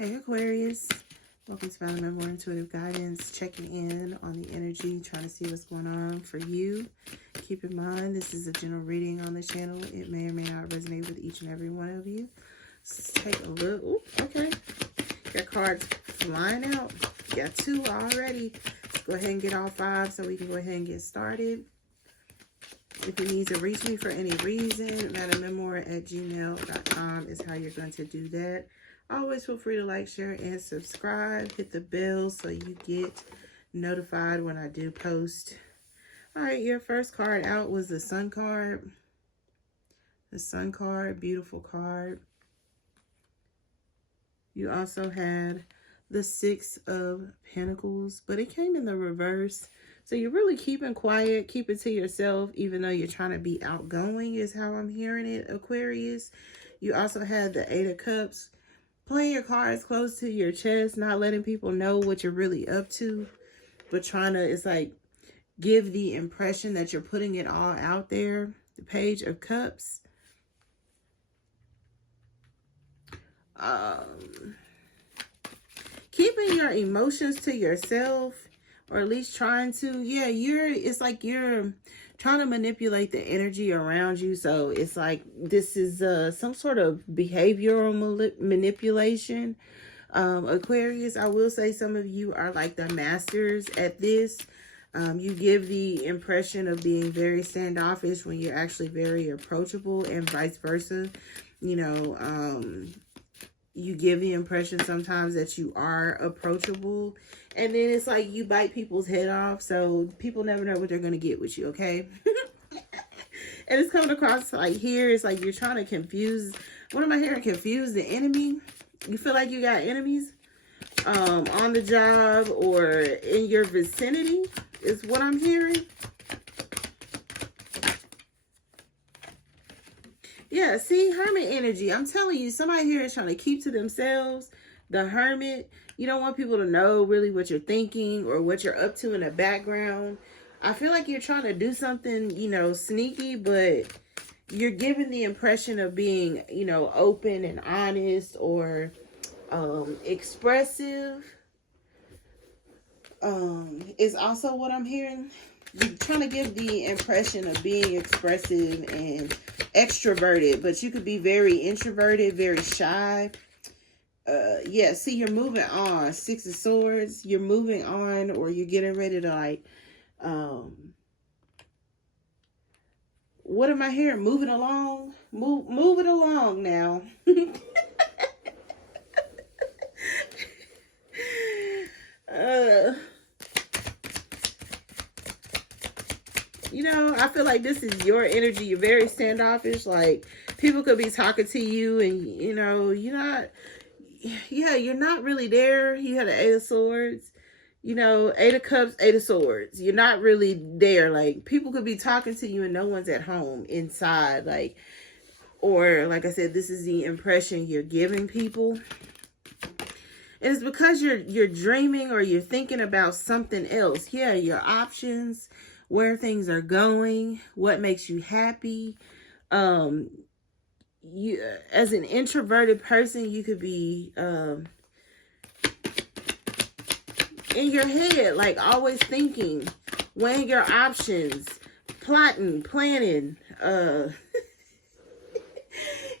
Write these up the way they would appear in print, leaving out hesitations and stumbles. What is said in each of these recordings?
Hey Aquarius, welcome to MadamMemoir Intuitive Guidance, checking in on the energy, trying to see what's going on for you. Keep in mind, this is a general reading on the channel. It may or may not resonate with each and every one of you. Let's take a look. Ooh, okay. Got cards flying out. Got two already. Let's go ahead and get all five so we can go ahead and get started. If you need to reach me for any reason, MadamMemoir@gmail.com is how you're going to do that. Always feel free to like, share, and subscribe. Hit the bell so you get notified when I do post. All right, your first card out was the Sun card. The Sun card, beautiful card. You also had the Six of Pentacles, but it came in the reverse. So you're really keeping quiet, keep it to yourself, even though you're trying to be outgoing is how I'm hearing it, Aquarius. You also had the Eight of Cups. Playing your cards close to your chest, not letting people know what you're really up to, but trying to, it's like, give the impression that you're putting it all out there. The Page of Cups. Keeping your emotions to yourself, or at least trying to, it's like you're trying to manipulate the energy around you. So it's like this is some sort of behavioral manipulation. Aquarius, I will say some of you are like the masters at this. You give the impression of being very standoffish when you're actually very approachable, and vice versa. You know, you give the impression sometimes that you are approachable, and then it's like you bite people's head off, so people never know what they're going to get with you, okay? And it's coming across like here, it's like you're trying to confuse, what am I hearing? Confuse the enemy? You feel like you got enemies on the job or in your vicinity is what I'm hearing. Yeah, see, Hermit energy. I'm telling you, somebody here is trying to keep to themselves. The Hermit, you don't want people to know really what you're thinking or what you're up to in the background. I feel like you're trying to do something, you know, sneaky, but you're giving the impression of being, you know, open and honest or expressive. Is also what I'm hearing. You're trying to give the impression of being expressive and extroverted, but you could be very introverted, very shy. Yeah, see, you're moving on. Six of Swords, you're moving on, or you're getting ready to like, what am I hearing? Moving along? Move it along now. You know, I feel like this is your energy. You're very standoffish. Like, people could be talking to you and, you know, you're not really there. You had the Eight of Swords, you know, Eight of Cups, Eight of Swords. You're not really there. Like, people could be talking to you and no one's at home inside. Like, or like I said, this is the impression you're giving people. And it's because you're dreaming or you're thinking about something else. Yeah, your options, where things are going, what makes you happy. You, as an introverted person, you could be in your head, like always thinking, weighing your options, plotting, planning.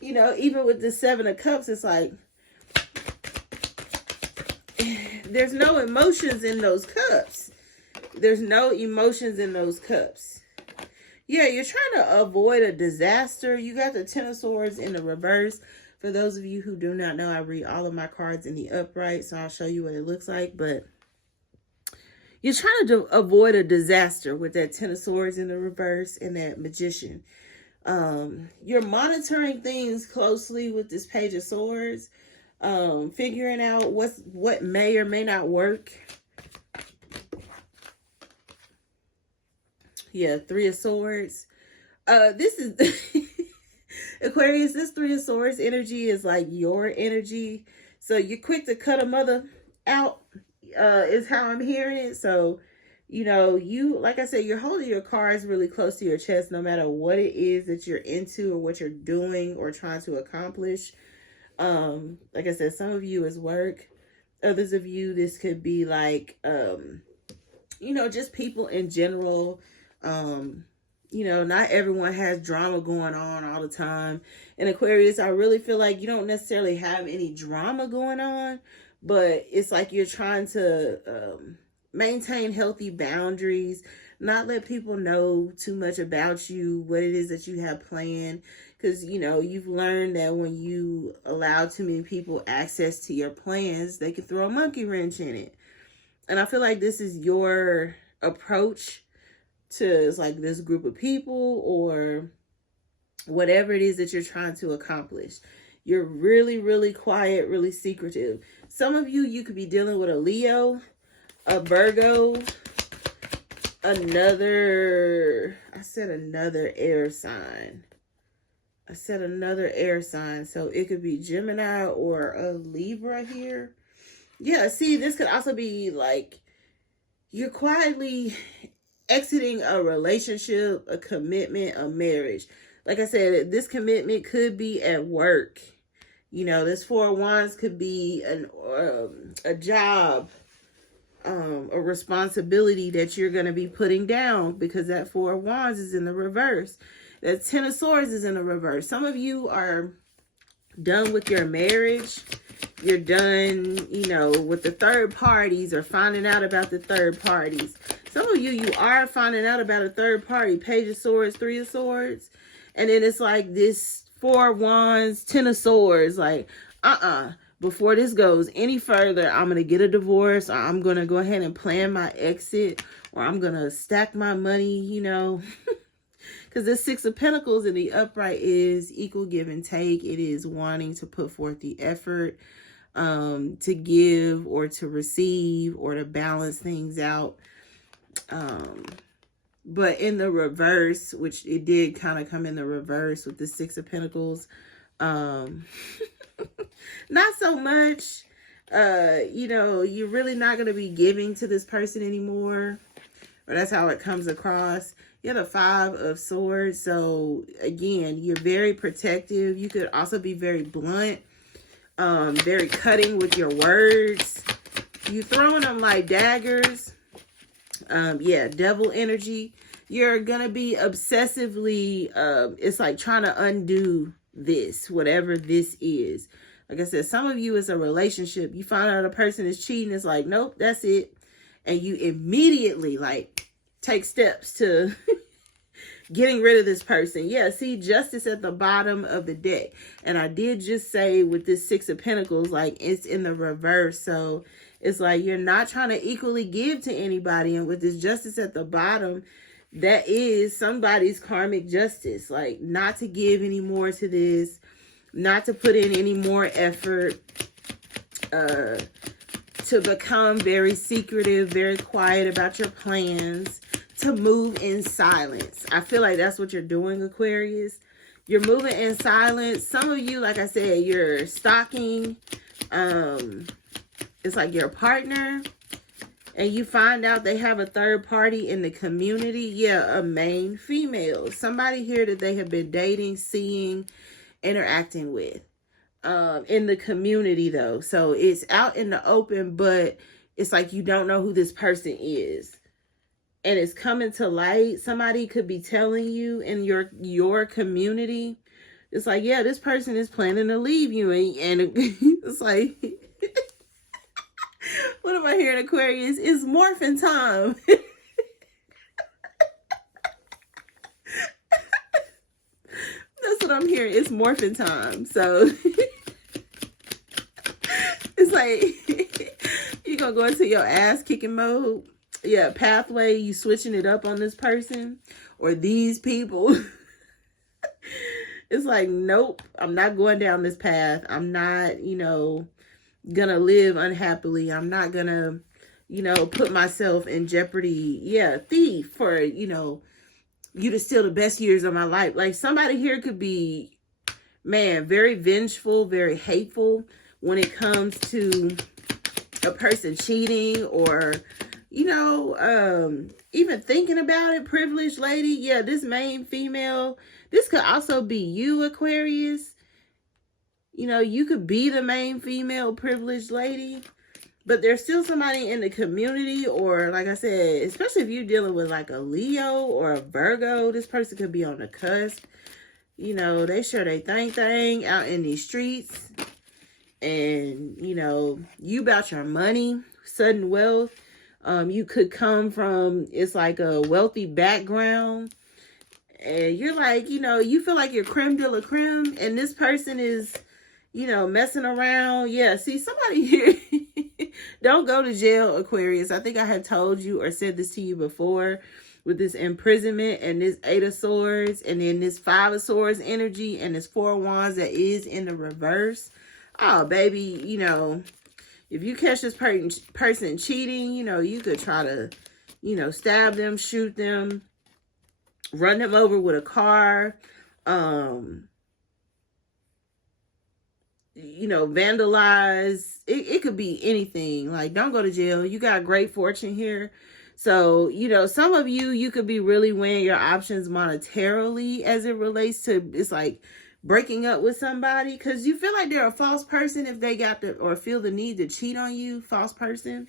You know, even with the Seven of Cups, it's like there's no emotions in those cups. There's no emotions in those cups. Yeah, you're trying to avoid a disaster. You got the Ten of Swords in the reverse. For those of you who do not know, I read all of my cards in the upright, so I'll show you what it looks like. But you're trying to avoid a disaster with that Ten of Swords in the reverse and that Magician. You're monitoring things closely with this Page of Swords, figuring out what may or may not work. Yeah, Three of Swords. This is Aquarius, this Three of Swords energy is like your energy. So you're quick to cut a mother out, is how I'm hearing it. So, you know, you, like I said, you're holding your cards really close to your chest, no matter what it is that you're into or what you're doing or trying to accomplish. Like I said, some of you is work. Others of you, this could be like, just people in general. Not everyone has drama going on all the time. In Aquarius, I really feel like you don't necessarily have any drama going on, but it's like you're trying to maintain healthy boundaries, not let people know too much about you, what it is that you have planned. Because, you've learned that when you allow too many people access to your plans, they can throw a monkey wrench in it. And I feel like this is your approach to, it's like, this group of people or whatever it is that you're trying to accomplish. You're really, really quiet, really secretive. Some of you could be dealing with a Leo, a Virgo, another air sign. Another air sign. So it could be Gemini or a Libra here. Yeah, see, this could also be like you're quietly exiting a relationship, a commitment, a marriage. Like I said, this commitment could be at work. This Four of Wands could be a job, a responsibility that you're going to be putting down, because that Four of Wands is in the reverse. That Ten of Swords is in the reverse. Some of you are done with your marriage. You're done, with the third parties or finding out about the third parties. Some of you are finding out about a third party. Page of Swords, Three of Swords. And then it's like this Four of Wands, Ten of Swords. Like, before this goes any further, I'm going to get a divorce, or I'm going to go ahead and plan my exit, or I'm going to stack my money, Because the Six of Pentacles in the upright is equal give and take. It is wanting to put forth the effort to give or to receive or to balance things out. But in the reverse, which it did kind of come in the reverse with the Six of Pentacles, not so much. You're really not going to be giving to this person anymore. Or that's how it comes across. You have the Five of Swords. So again, you're very protective. You could also be very blunt, very cutting with your words. You throwing them like daggers. Devil energy. You're going to be obsessively, it's like trying to undo this, whatever this is. Like I said, some of you is a relationship. You find out a person is cheating. It's like, nope, that's it. And you immediately take steps to getting rid of this person. Yeah, see, Justice at the bottom of the deck. And I did just say with this Six of Pentacles, it's in the reverse. So it's like you're not trying to equally give to anybody. And with this Justice at the bottom, that is somebody's karmic justice. Like, not to give any more to this, not to put in any more effort, to become very secretive, very quiet about your plans, to move in silence. I feel like that's what you're doing, Aquarius. You're moving in silence. Some of you, like I said, you're stalking. It's like your partner, and you find out they have a third party in the community. Yeah, a main female. Somebody here that they have been dating, seeing, interacting with. In the community though. So it's out in the open, but it's like you don't know who this person is. And it's coming to light. Somebody could be telling you in your community. It's like, yeah, this person is planning to leave you. And it's like, what am I hearing, Aquarius? It's morphin' time. That's what I'm hearing. It's morphin' time. So it's like you're going to go into your ass kicking mode. Yeah, pathway. You switching it up on this person or these people. It's like, nope, I'm not going down this path. I'm not, gonna live unhappily. I'm not gonna, put myself in jeopardy. Yeah, thief for, you to steal the best years of my life. Like, somebody here could be, man, very vengeful, very hateful when it comes to a person cheating or, even thinking about it. Privileged lady. Yeah, this main female. This could also be you, Aquarius. you know, you could be the main female privileged lady, but there's still somebody in the community, or like I said, especially if you're dealing with like a Leo or a Virgo, this person could be on the cusp. You know, they sure they thing out in these streets. And, you know, you about your money, sudden wealth. You could come from, it's like a wealthy background. And you're like, you know, you feel like you're creme de la creme. And this person is, you know, messing around. Yeah, see, somebody here, don't go to jail, Aquarius. I think I had told you or said this to you before with this imprisonment and this 8 of Swords and then this 5 of Swords energy and this 4 of Wands that is in the reverse. Oh, baby, you know, if you catch this person cheating, you know, you could try to, you know, stab them, shoot them, run them over with a car, you know, vandalize. It could be anything. Like, don't go to jail. You got great fortune here. So, you know, some of you could be really weighing your options monetarily as it relates to, it's like breaking up with somebody because you feel like they're a false person if they got the, or feel the need to cheat on you, false person.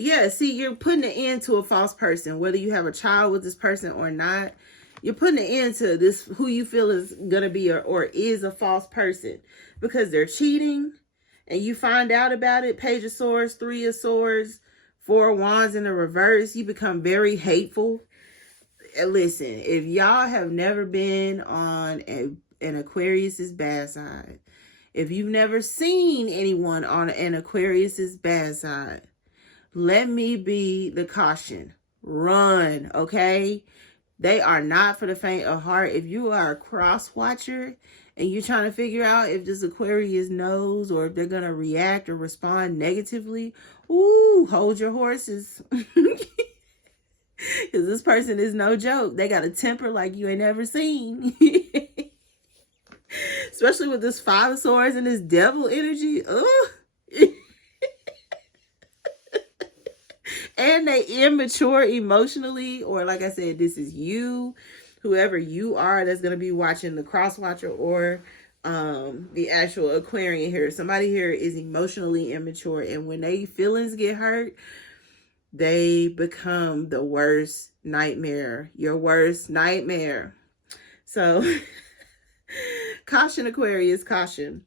Yeah, see, you're putting an end to a false person, whether you have a child with this person or not. You're putting an end to this, who you feel is going to be or is a false person because they're cheating and you find out about it. Page of Swords, 3 of Swords, 4 of Wands in the reverse. You become very hateful. And listen, if y'all have never been on an Aquarius's bad side, if you've never seen anyone on an Aquarius's bad side, let me be the caution. Run, okay? They are not for the faint of heart. If you are a cross watcher and you're trying to figure out if this Aquarius knows or if they're going to react or respond negatively, ooh, hold your horses. Because this person is no joke. They got a temper like you ain't never seen. Especially with this 5 of Swords and this devil energy. Ugh. And they immature emotionally, or like I said, this is you, whoever you are that's going to be watching the cross watcher or the actual Aquarian here. Somebody here is emotionally immature, and when they feelings get hurt, they become the worst nightmare, your worst nightmare. So caution, Aquarius, caution.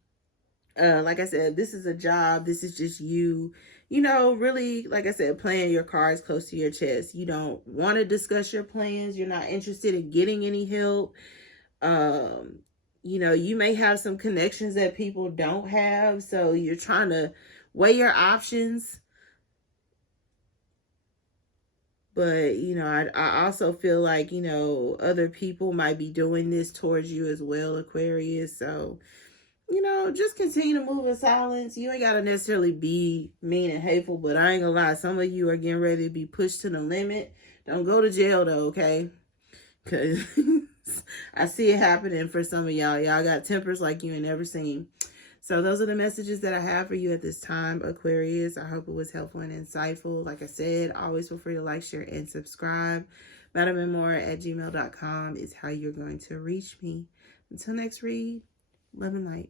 Like I said, this is a job. This is just you. You know, really, like I said, playing your cards close to your chest. You don't want to discuss your plans. You're not interested in getting any help. You know, you may have some connections that people don't have. So you're trying to weigh your options. But, you know, I also feel like, you know, other people might be doing this towards you as well, Aquarius. So, you know, just continue to move in silence. You ain't got to necessarily be mean and hateful, but I ain't gonna lie. Some of you are getting ready to be pushed to the limit. Don't go to jail, though, okay? Because I see it happening for some of y'all. Y'all got tempers like you ain't never seen. So those are the messages that I have for you at this time, Aquarius. I hope it was helpful and insightful. Like I said, always feel free to like, share, and subscribe. MadamMemoir@gmail.com is how you're going to reach me. Until next read, love and light.